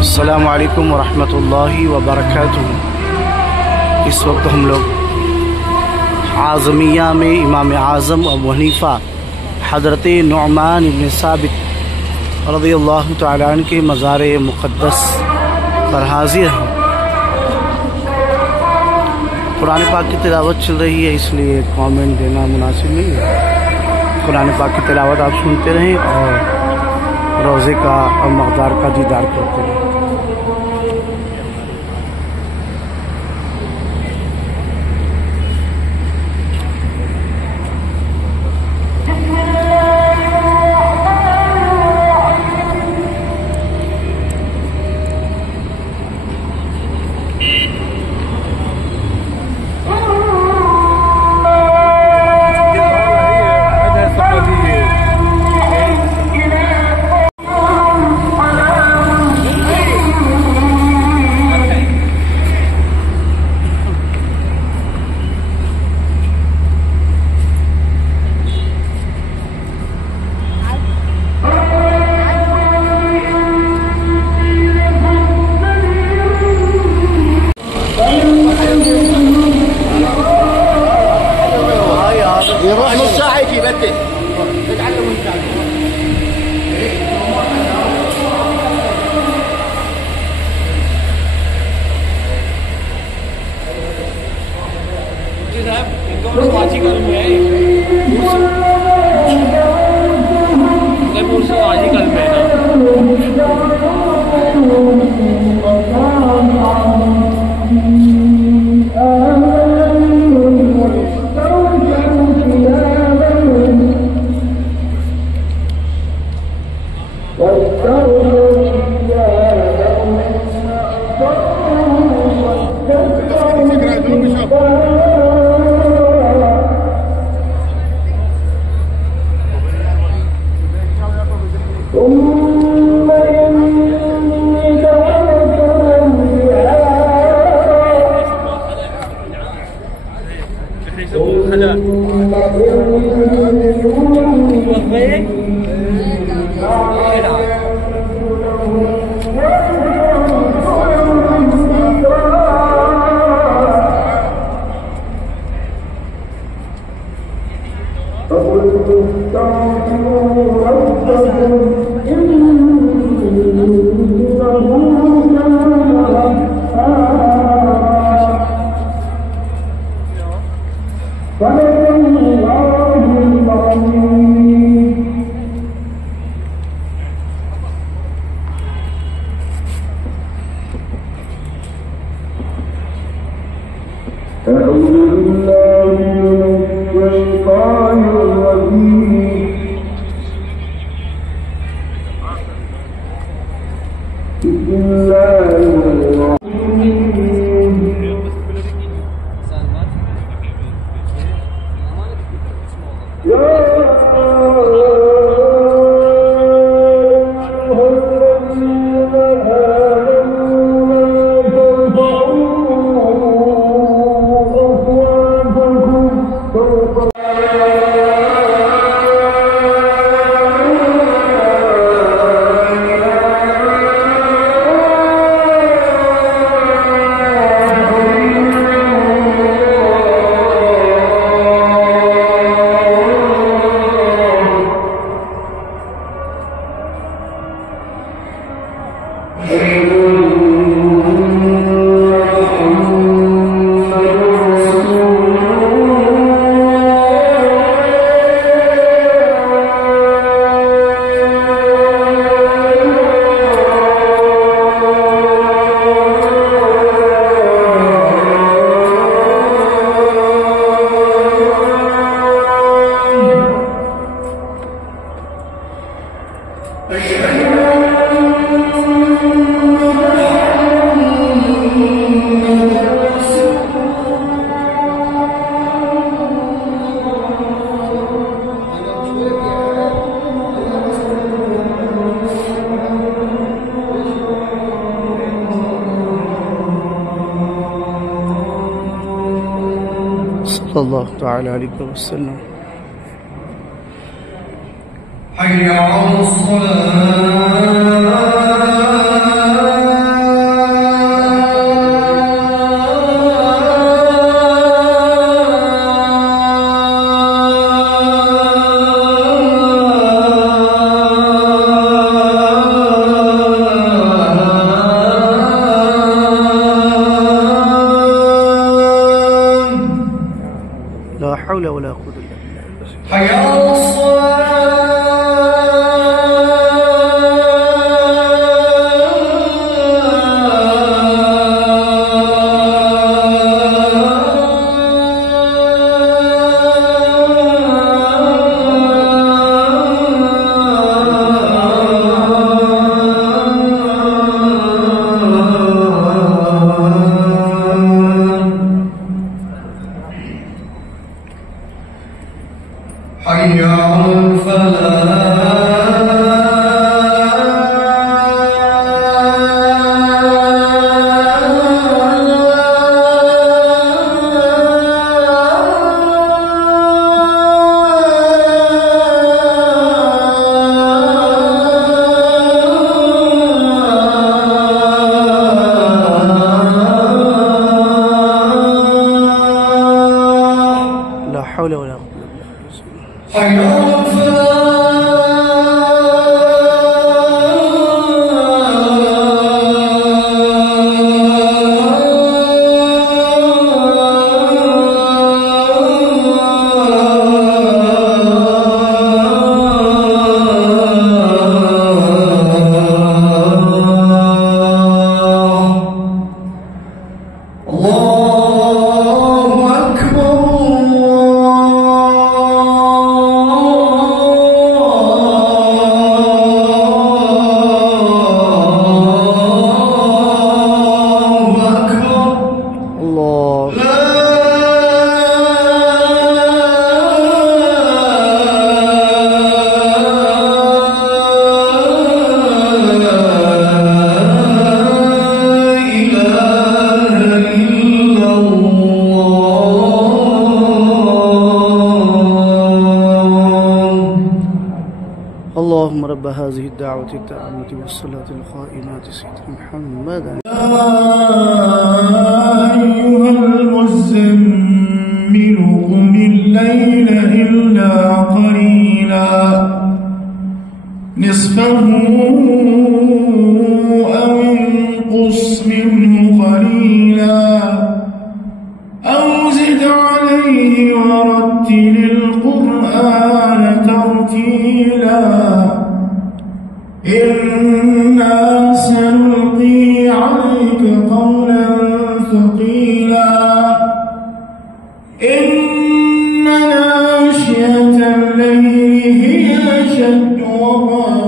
अस्सलामु अलैकुम वरहमतुल्लाहि वबरकातुहू। इस वक्त हम लोग आज़मिया में इमाम आज़म अबू हनीफ़ा हज़रत नुअमान इब्न साबित रज़ियल्लाहु तआला अन्हु के मज़ार मुक़द्दस पर हाज़िर हैं। कुरान पाक की तिलावत चल रही है, इसलिए कमेंट देना मुनासिब नहीं है। कुरान पाक की तिलावत आप सुनते रहें और रोज़े का और मक़दार का दीदार करते रहें। يروح نص ساعة يجي يبدل يتعلم ويتعلم. साहब इनको आज ही कल में है, आज ही कल में है ना। सल्लल्लाहु तआला अलैहि वसल्लम। حي على الصلاة वला कुव्वता इल्ला बिल्लाह। हय्या अलस्सलाह। حي على الفلاح لا حول ولا قوة حي على الفلاح اللهم رب هذه الدعوة التامة والصلاة القائمة سيدنا محمد يا أيها المزمل قم الليل إلا قليلا نصفه أو انقص منه قليلا أو زد عليه ورتل القرآن ترتيلا إنا سنلقي عليك قولا ثقيلا إن ناشئة الليل هي أشد وطئا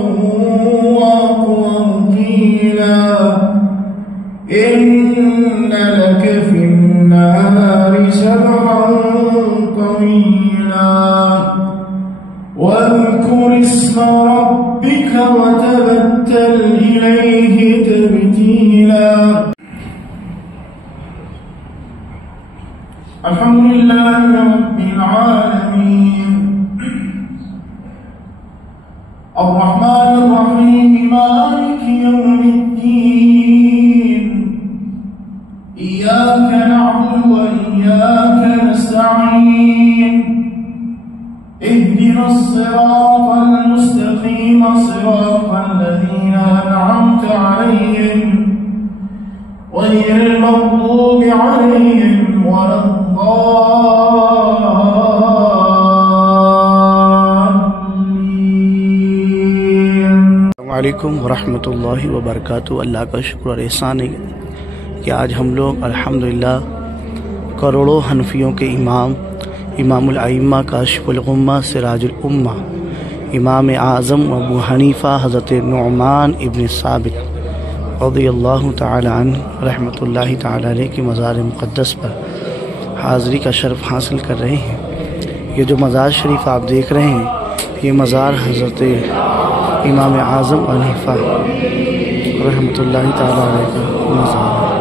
وأقوم قيلا إن لك في النهار سبحا طويلا واذكر اسم ربك وتبتل إليه تبتيلا الحمد لله رب العالمين الرحمن الرحيم مالك يوم الدين إياك نعبد وإياك نستعين اهدنا الصراط المستقيم صراط الذين أنعمت عليهم غير المغضوب عليهم ولا الضالين। अस्सलामु अलैकुम वरहमतुल्लाहि वबरकातुहू। अल्लाह का शुक्र और एहसान है कि आज हम लोग अल्हम्दुलिल्लाह करोड़ों हनफियों के इमाम इमामुल आइम्मा काशिफुल गुम्मा सिराजुल उम्मा इमाम आज़म अबू हनीफ़ा हज़रत नुअमान इब्न साबित रज़ियल्लाहु तआला अन्हु रहमतुल्लाहि तआला अलैहि की मज़ार मुक़द्दस पर हाज़री का शर्फ़ हासिल कर रहे हैं। ये जो मज़ार शरीफ आप देख रहे हैं ये मज़ार हज़रत इमाम आज़म हनीफ़ा रहमतुल्लाहि तआला अलैहि का मज़ार है।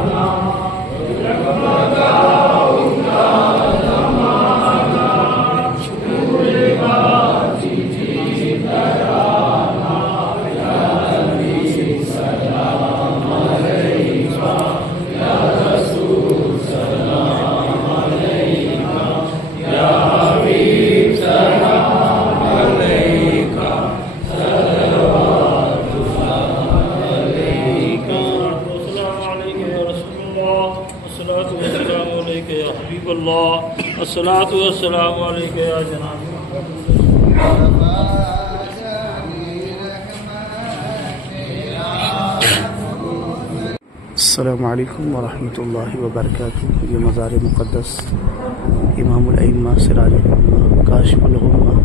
الصلاۃ والسلام علیک یا جناب السلام علیکم ورحمۃ اللہ وبرکاتہ. یہ مزار مقدس امام الائمہ سراج الامہ کاشف الغمہ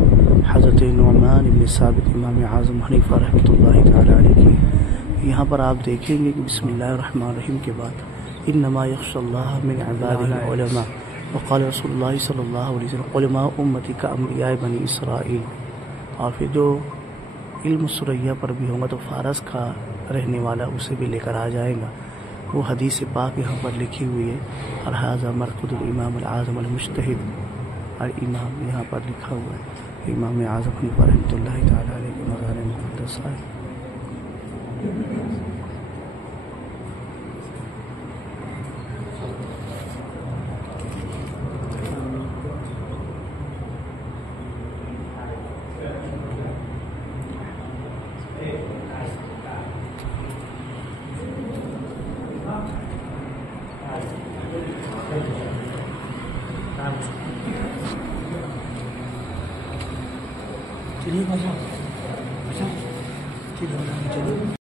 حضرت نعمان بن ثابت امام اعظم حنیفہ رحمۃ اللہ تعالی علیہ کی. یہاں پر آپ دیکھیں گے کہ بسم اللہ الرحمن الرحیم کے بعد انما یخشی اللہ من عبادہ العلماء وقال رسول اللہ صلی اللہ علیہ وسلم علماء امتی کا انبیاء بنی اسرائیل. اور پھر جو علم سریہ پر بھی ہوگا تو فارس کا رہنے والا اسے بھی لے کر آ جائے گا. وہ حدیث پاک یہاں پر لکھی ہوئی ہے. اور ھذا مرقد الامام العظم المجتہد اور امام یہاں پر لکھا ہوا ہے امام اعظم حنیفہ رحمۃ اللہ تعالی علیہ کے مزار مقدس ہے. چلیے بھائی صاحب، ٹھیک ہے چلیے.